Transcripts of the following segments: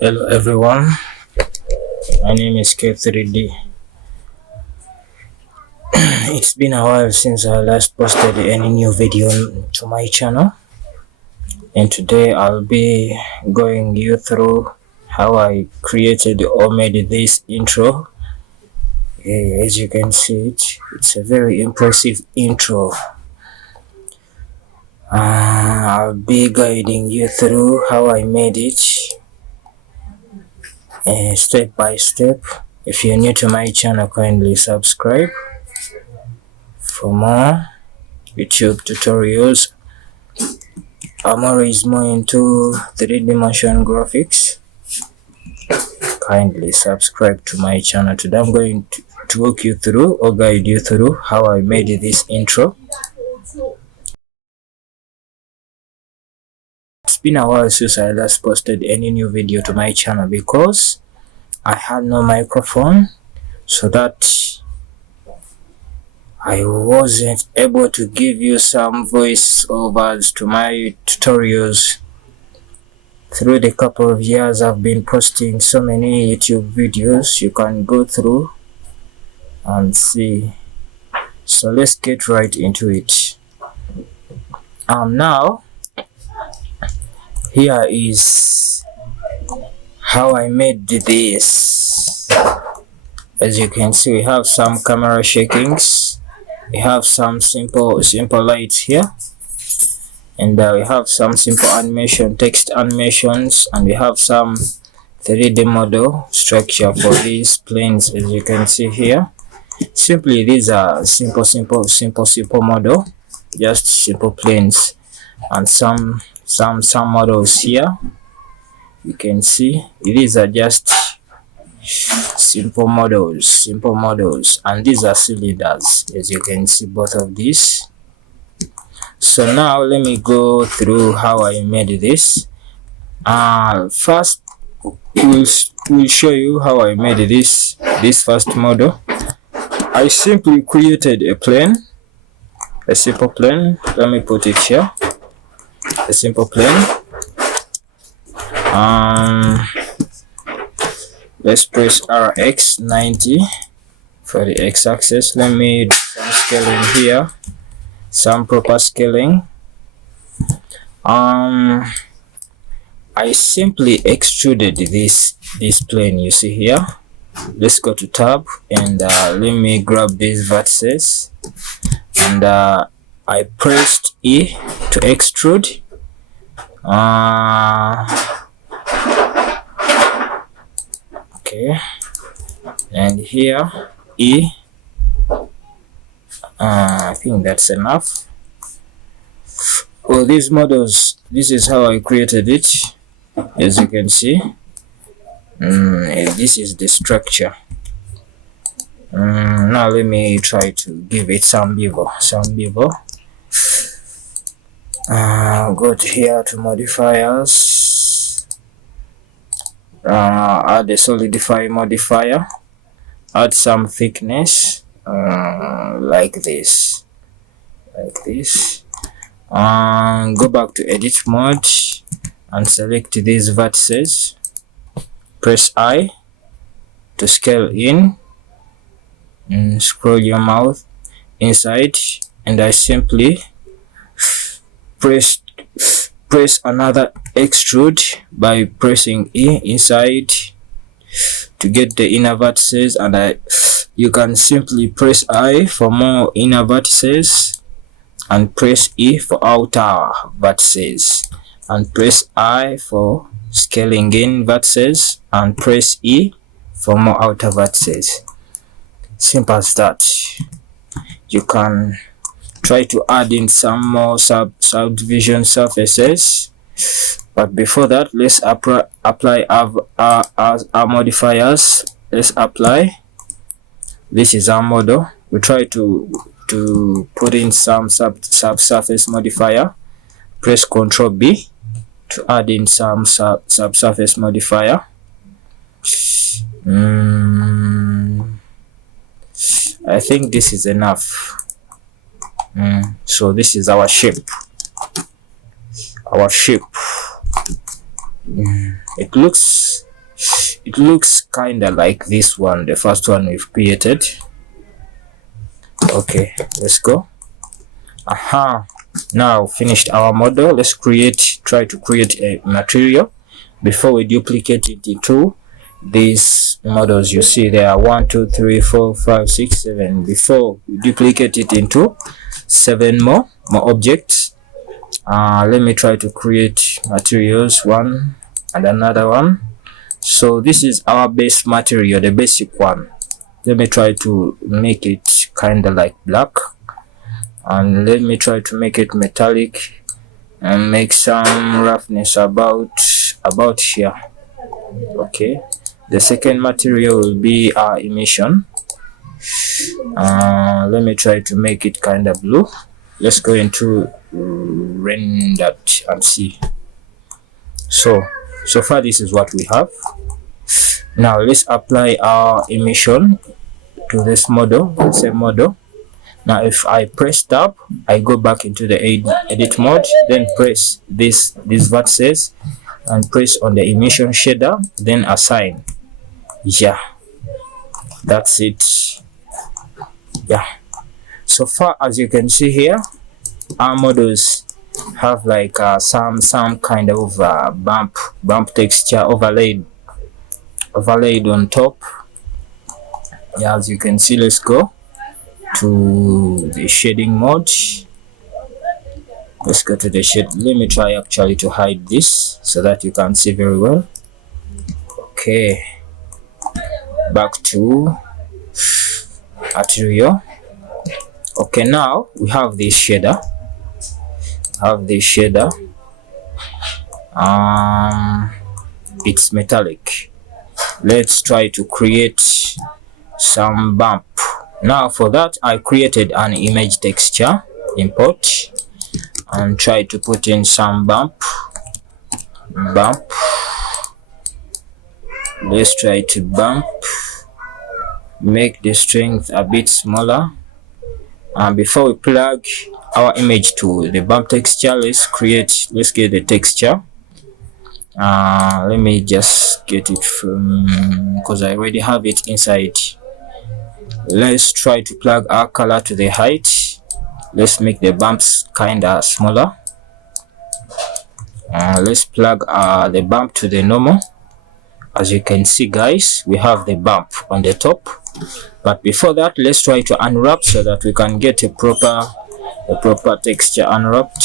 Hello everyone, my name is K3D. It's been a while since I last posted any new video to my channel, and today I'll be going you through how I created or made this intro. As you can see it's a very impressive intro. I'll be guiding you through how I made it step by step. If you're new to my channel, kindly subscribe for more YouTube tutorials. I'm always more into 3D motion graphics. Kindly subscribe to my channel. Today I'm going to walk you through or guide you through how I made this intro. It's been a while since I last posted any new video to my channel because I had no microphone, so that I wasn't able to give you some voiceovers to my tutorials. Through the couple of years I've been posting so many YouTube videos, you can go through and see. So let's get right into it. Now here is how I made this. As you can see, we have some camera shakings, we have some simple lights here, and we have some simple animation, text animations, and we have some 3D model structure for these planes. As you can see here, simply these are simple model, just simple planes, and some models here. You can see these are just simple models, and these are cylinders, as you can see, both of these. So now let me go through how I made this. First we'll show you how I made this first model. I simply created a plane, a simple plane. Let me put it here, a simple plane. Let's press RX 90 for the x-axis. Let me do some scaling here, some proper scaling. I simply extruded this plane, you see here. Let's go to tab and let me grab these vertices, and I pressed E to extrude. Okay, and here E. I think that's enough. For these models, this is how I created it. As you can see, this is the structure. Now let me try to give it some bevel. Go to here to modifiers, add a solidify modifier, add some thickness, like this. Go back to edit mode and select these vertices, press I to scale in, and scroll your mouse inside, and I simply press another extrude by pressing E inside to get the inner vertices, and you can simply press I for more inner vertices, and press E for outer vertices, and press I for scaling in vertices, and press E for more outer vertices. Simple as that. You can try to add in some more subdivision surfaces, but before that, let's apply our modifiers. Let's apply. This is our model. We try to put in some subsurface modifier. Press Ctrl B to add in some subsurface modifier. I think this is enough. So this is our shape. It looks it looks kind of like this one, the first one we've created. Okay, let's go. Now finished our model. Let's try to create a material. Before we duplicate it into these models, you see there are 1 2 3 4 5 6 7. Before we duplicate it into 7 more objects, let me try to create materials, one and another one. So this is our base material, the basic one. Let me try to make it kind of like black, and let me try to make it metallic and make some roughness about here. Okay, the second material will be our emission. Let me try to make it kind of blue. Let's go into render and see. So far this is what we have. Now let's apply our emission to this model, same model. Now if I press tab, I go back into the edit mode, then press these vertices and press on the emission shader, then assign. Yeah, that's it. Yeah, so far as you can see here, our models have like some kind of bump texture overlaid on top. Yeah, as you can see, let's go to the shading mode. Let's go to the shade. Let me try actually to hide this so that you can see very well. Okay, back to material. Okay, now we have this shader. It's metallic. Let's try to create some bump. Now for that, I created an image texture, import, and try to put in some bump. Let's try to bump, make the strength a bit smaller. And before we plug our image to the bump texture, let's get the texture. Let me just get it from, because I already have it inside. Let's try to plug our color to the height. Let's make the bumps kinda smaller. Let's plug the bump to the normal. As you can see, guys, we have the bump on the top. But before that, let's try to unwrap so that we can get a proper texture unwrapped.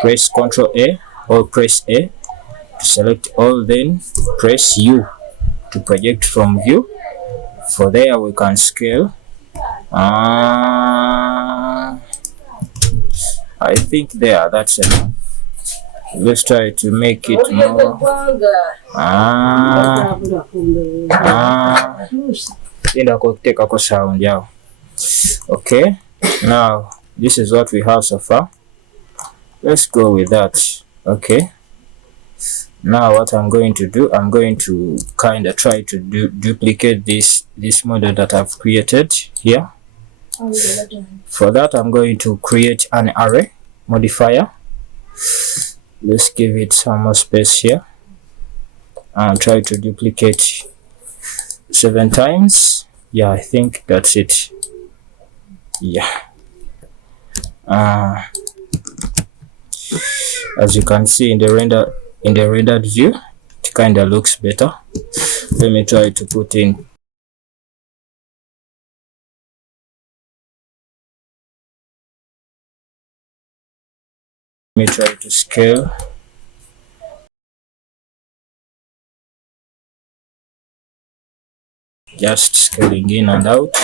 Press Ctrl A or press A to select all, then press U to project from view. For there we can scale. I think that's enough. Let's try to make it more. Okay, now this is what we have so far. Let's go with that. Okay, now what I'm going to do, I'm going to kind of try to duplicate this model that I've created here. For that, I'm going to create an array modifier. Let's give it some more space here and try to duplicate 7 times. Yeah, I think that's it. Yeah, as you can see in the rendered view, it kind of looks better. Let me try to put in. Let me try to scale. Just scaling in and out.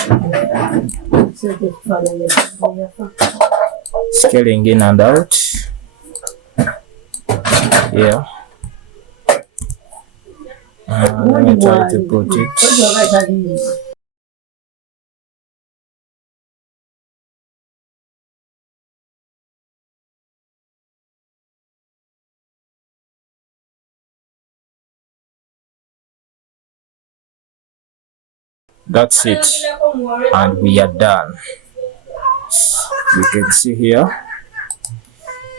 Scaling in and out. Yeah. Let me try to put it. That's it, and we are done. You can see here,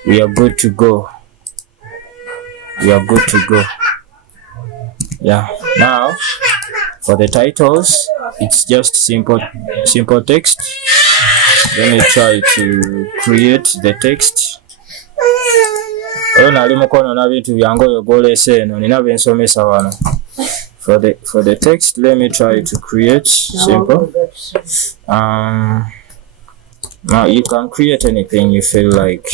we are good to go. Yeah. Now for the titles, it's just simple text. Let me try to create the text. Ona limukono na bintu byangoyo golese eno nina bensomesa wano. For the text, let me try to create simple. Now you can create anything you feel like.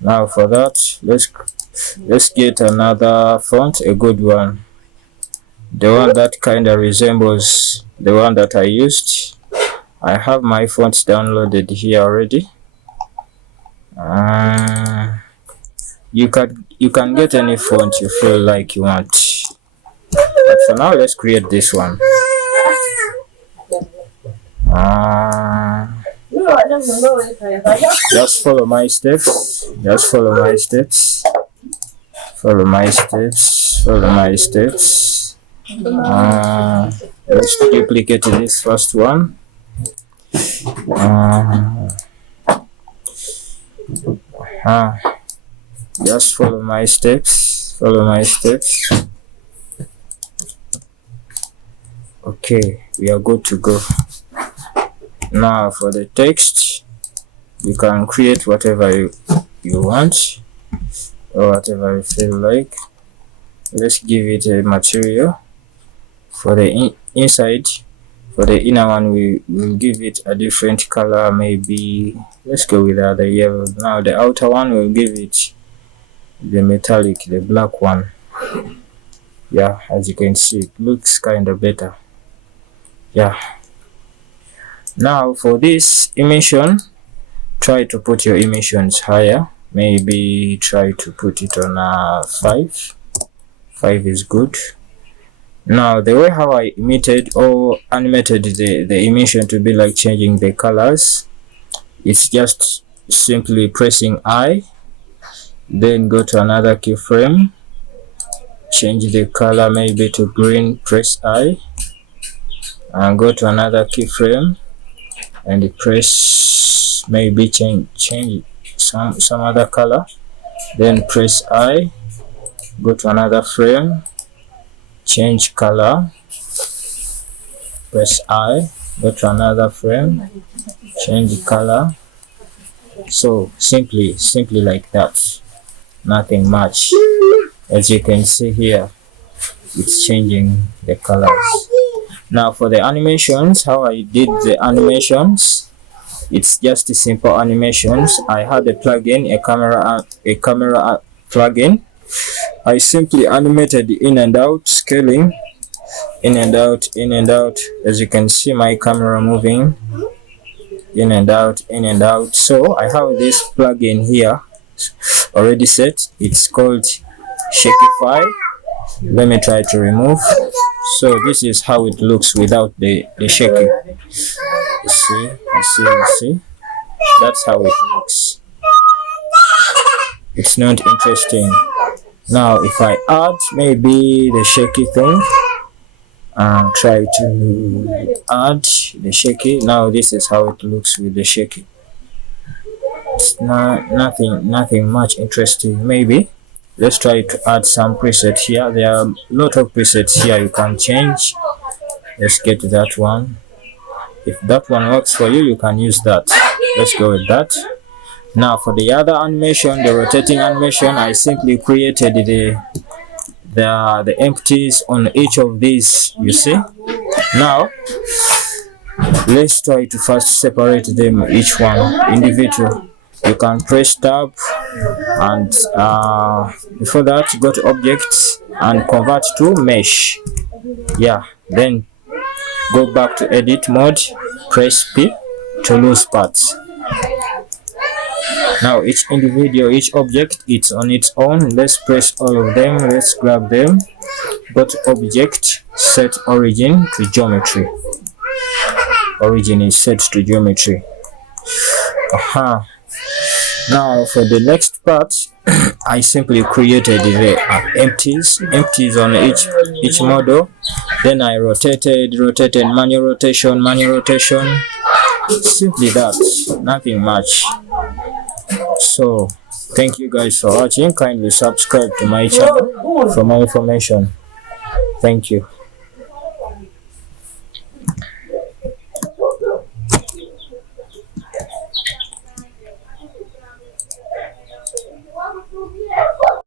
Now for that, let's get another font, a good one, the one that kind of resembles the one that I used. I have my fonts downloaded here already. You can get any font you feel like you want, but for now let's create this one. Just follow my steps. Follow my steps. Let's duplicate this first one. Just follow my steps. Okay, we are good to go. Now for the text, you can create whatever you want or whatever you feel like. Let's give it a material. For the inside, for the inner one, we will give it a different color. Maybe let's go with the yellow. Now the outer one, will give it the metallic, the black one. Yeah, as you can see, it looks kind of better. Yeah. Now for this emission, try to put your emissions higher. Maybe try to put it on 5. 5 is good. Now the way how I emitted or animated the emission to be like changing the colors, it's just simply pressing I, then go to another keyframe, change the color maybe to green, press I, and go to another keyframe and press maybe change some other color, then press I, go to another frame, change color, press I, go to another frame, change color. So simply like that, nothing much. As you can see here, it's changing the colors. Now for the animations, how I did the animations, it's just simple animations. I had a plugin, a camera plugin. I simply animated in and out, scaling in and out. As you can see, my camera moving in and out. So I have this plugin here already set. It's called Shakify. Let me try to remove. So this is how it looks without the shaking. You see, that's how it looks. It's not interesting. Now if I add maybe the shaky thing, try to add the shaky. Now this is how it looks with the shaky. It's nothing much interesting. Maybe let's try to add some presets here. There are a lot of presets here you can change. Let's get that one. If that one works for you, you can use that. Let's go with that. Now for the other animation, the rotating animation, I simply created the empties on each of these, you see. Now let's try to first separate them, each one individual. You can press tab and before that go to objects and convert to mesh. Yeah, then go back to edit mode, press P to lose parts. Now each individual, each object, it's on its own. Let's press all of them. Let's grab them. Go to object, set origin to geometry. Origin is set to geometry. Now for the next part, I simply created the empties on each model. Then I rotated, manual rotation. Simply that, nothing much. So Thank you guys for watching. Kindly subscribe to my channel for more information. Thank you.